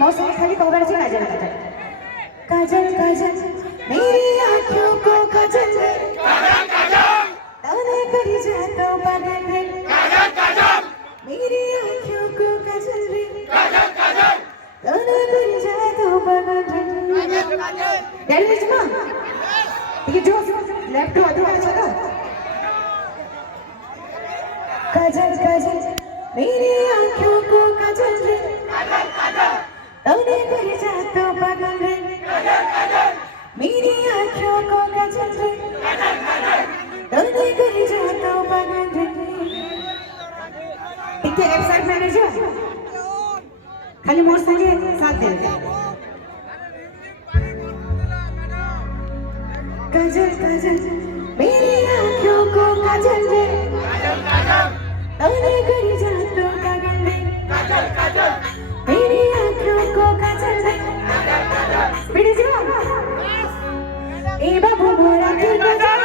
मौसम खाली कहोगा जी काजल काजल काजल काजल मेरी आँखों को काजल काजल काजल ताने करी जाता पागल रे काजल काजल मेरी आँखों को काजल रे काजल काजल ताने करी जाता पागल रे काजल काजल डैडी लिस्मा ये जो लेफ्ट टू अधूरा चलो काजल काजल मेरी आँखों को काजल रे काजल काजल ताने करी जाता पागल रे काजल काजल मेरी आँखों को काजल रे काजल काजल ताने करी जाता पागल रे ठीक है लेफ्ट साइड मैनेजर खाली मोर संगे साथ दे काजल काजल मेरी आँखों को काजल रे काजल काजल ताने करी जाता पागल रे काजल काजल मेरी आँखों को काजल रे काजल काजल स्पीड जीवा ए बाबू मोरा की काजल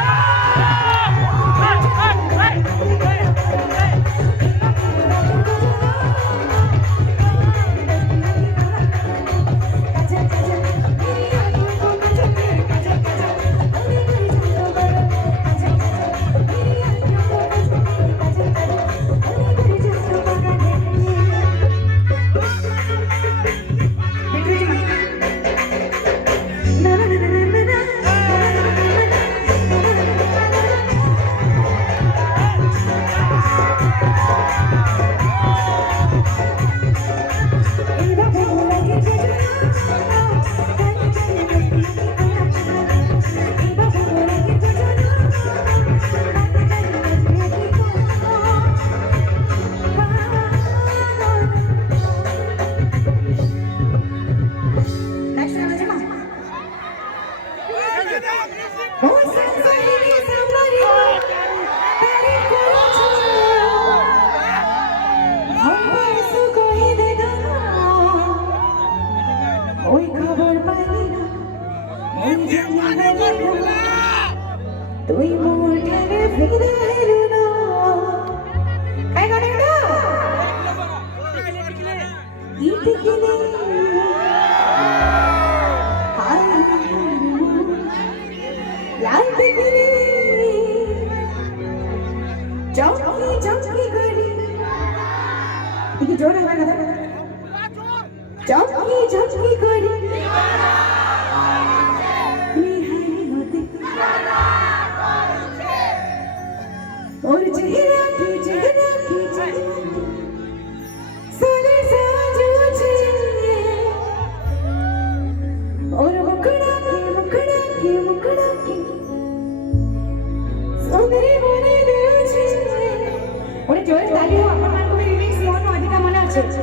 আছে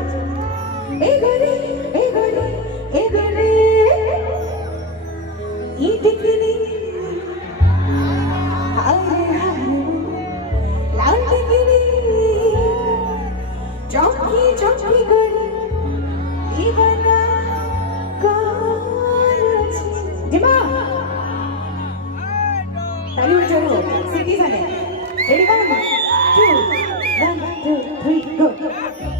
এগরে এগরে এগরে ইটিকিনি হারে হারে লাল টিকিনি চমকি চমকি করে দিবানা করছি জিমা তালি চলো সিটি জানে রেডি 1 2 1 2 3 গো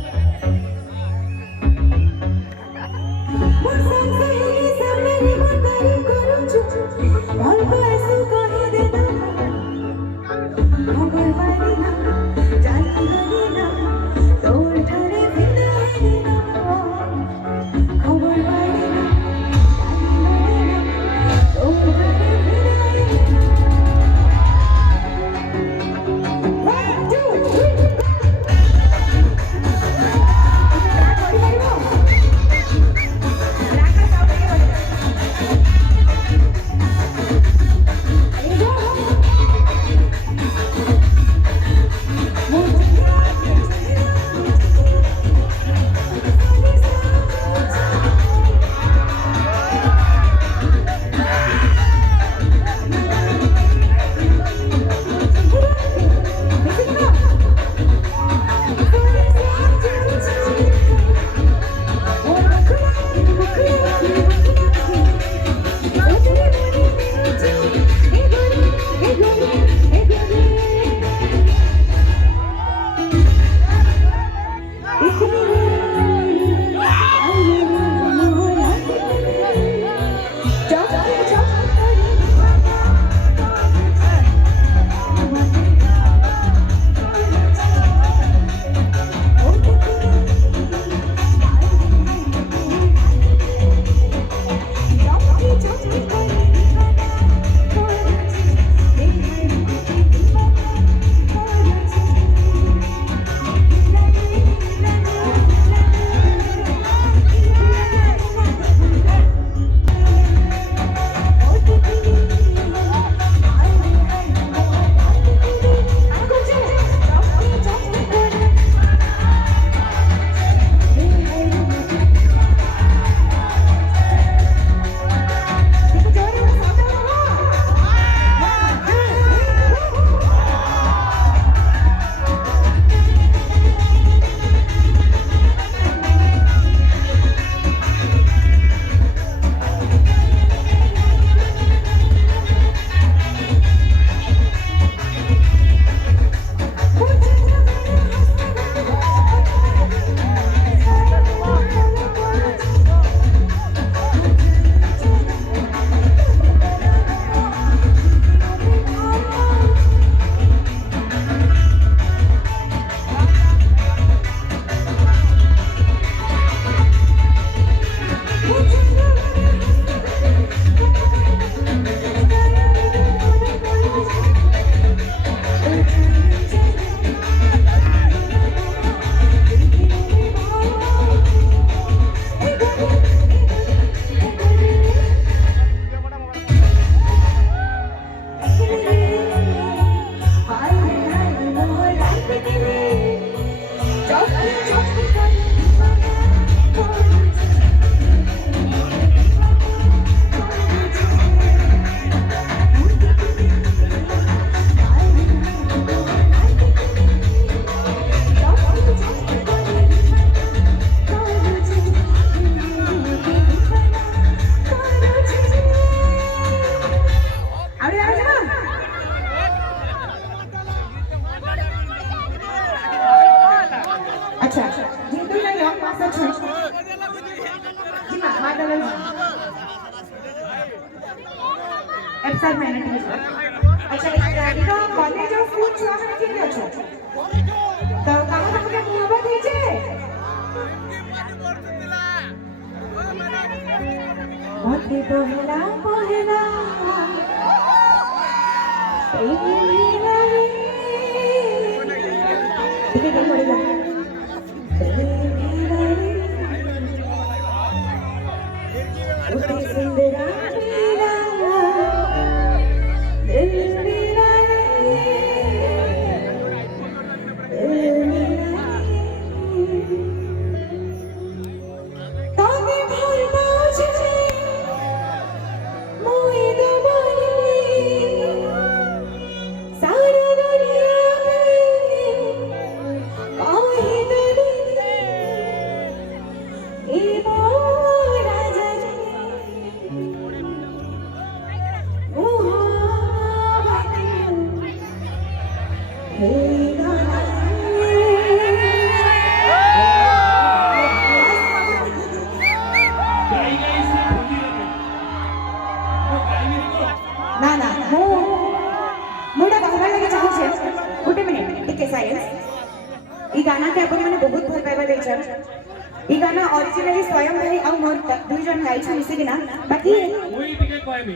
ये गाना ओरिजिनली स्वयं भाई और मोर दुई जन गाई छ मिसे किना बाकी मुई टिके कहमी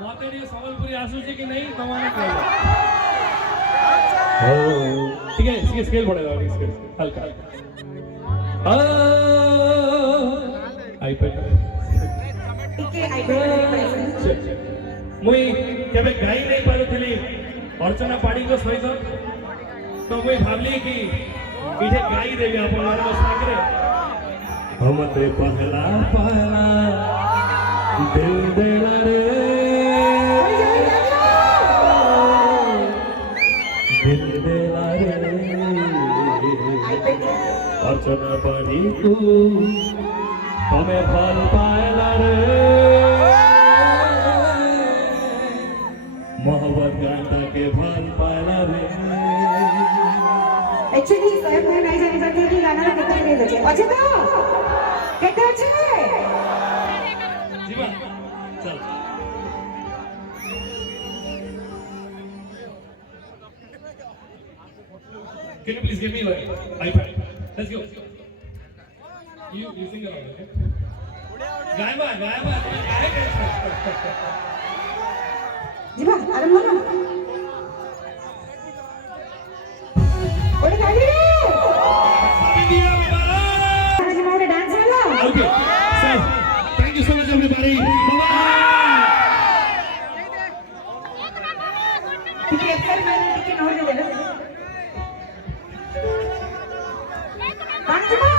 मते रे संबलपुरी आसुची कि नहीं तमाने कहलो ठीक है इसके स्केल बढ़ेगा स्केल हल्का आईपैड टिके आईपैड मुई केबे गाई नहीं पारुथली अर्चना पाड़ी को सहित तो मुई भाबली कि इठे गाई देबी आपन मारो सागरे हमते पहला पहला दिल देला रे दिल देला रे अर्चना पाड़ी को हमें फल पाएला रे मोहब्बत गाता के फल पाएला रे एक्चुअली स्वयं भाई गाई जाने जाते कि गाना ना कितने नहीं बचे अच्छे तो कितने अच्छे जीवा चल Can you please give me like iPad? Let's go. You sing along, okay? गायबा जीवा अरे मोना ओरे गाड़ी रे अभी दिया बाबा आज हमारे डांस वाला Okay. So, thank you so much everybody. Bye-bye. ठीक है सर मैंने टिकट नोट दे देना जीवा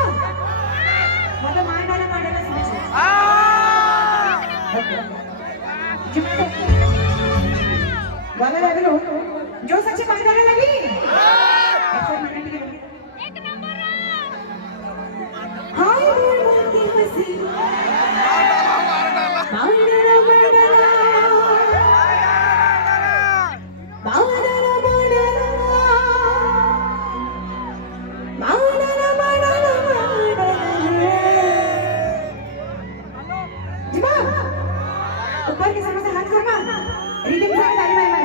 मतलब मार डाला समझ जीवा वाला लगे लो जो सच्ची मार डालने लगी सर मैंने टिकट एक नंबर हाय मोर की हंसी ऊपर के समय से हाथ करना रिदम से ताली मार मार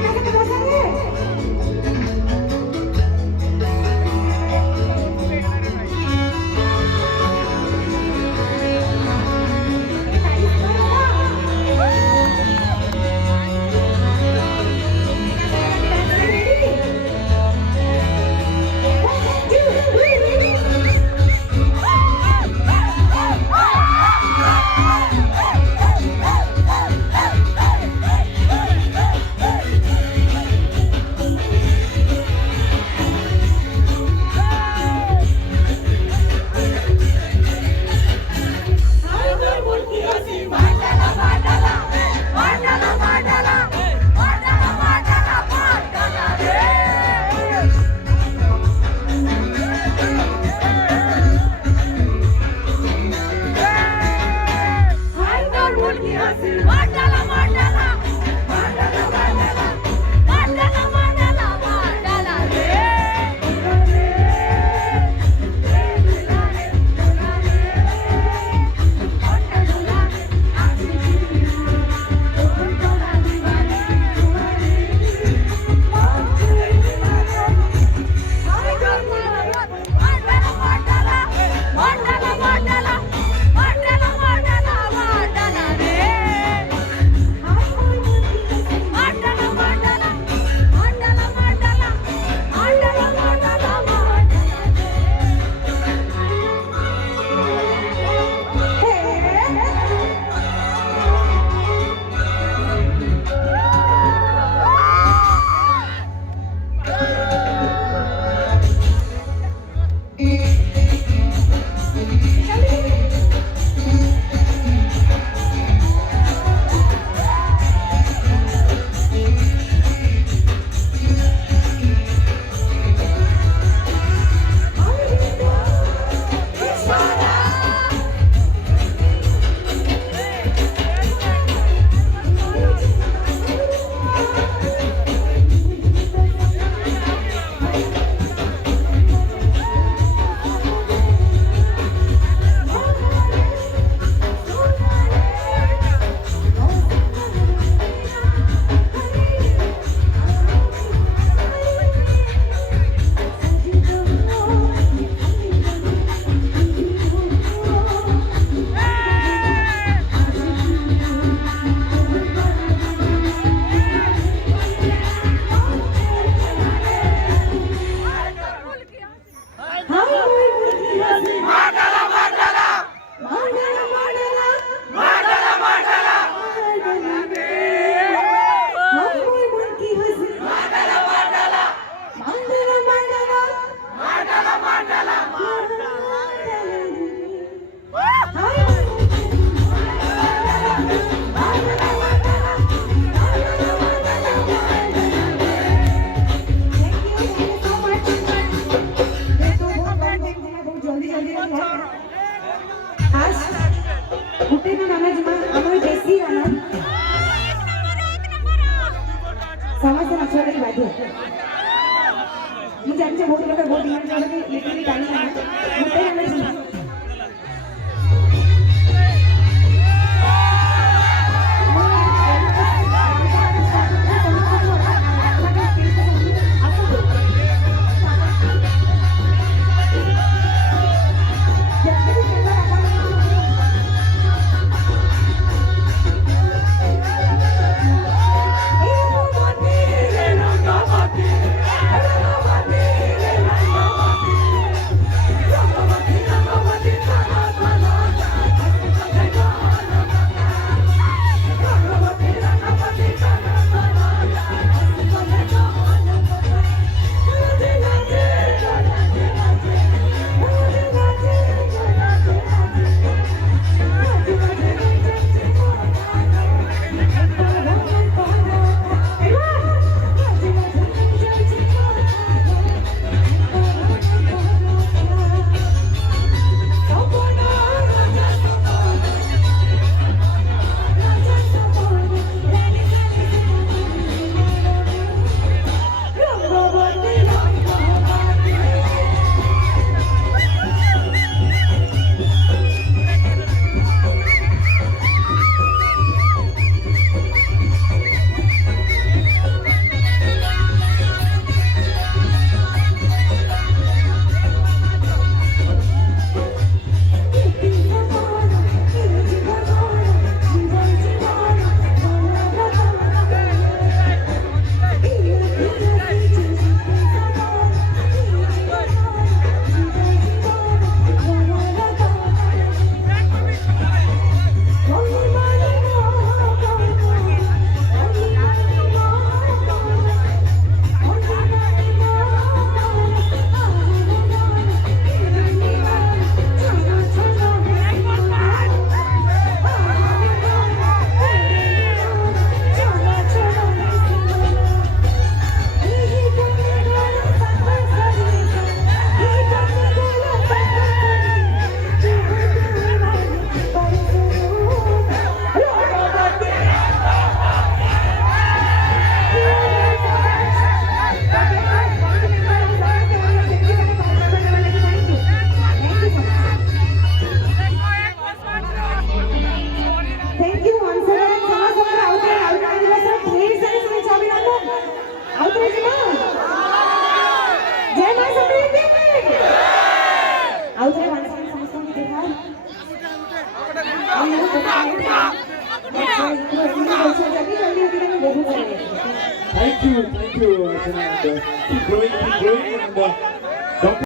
ऐसा तो बहुत सारे नाचवा लागि बाध्य ମୁଁ ଜାଣିଛି ବହୁତ ଲୋକ ବହୁତ ଡିମାଣ୍ଡ କରନ୍ତି ଲିଟରାଲି ଜାଣି ନାହାନ୍ତି ମୋତେ ଆମେ Thank you, Archana, and keep growing, and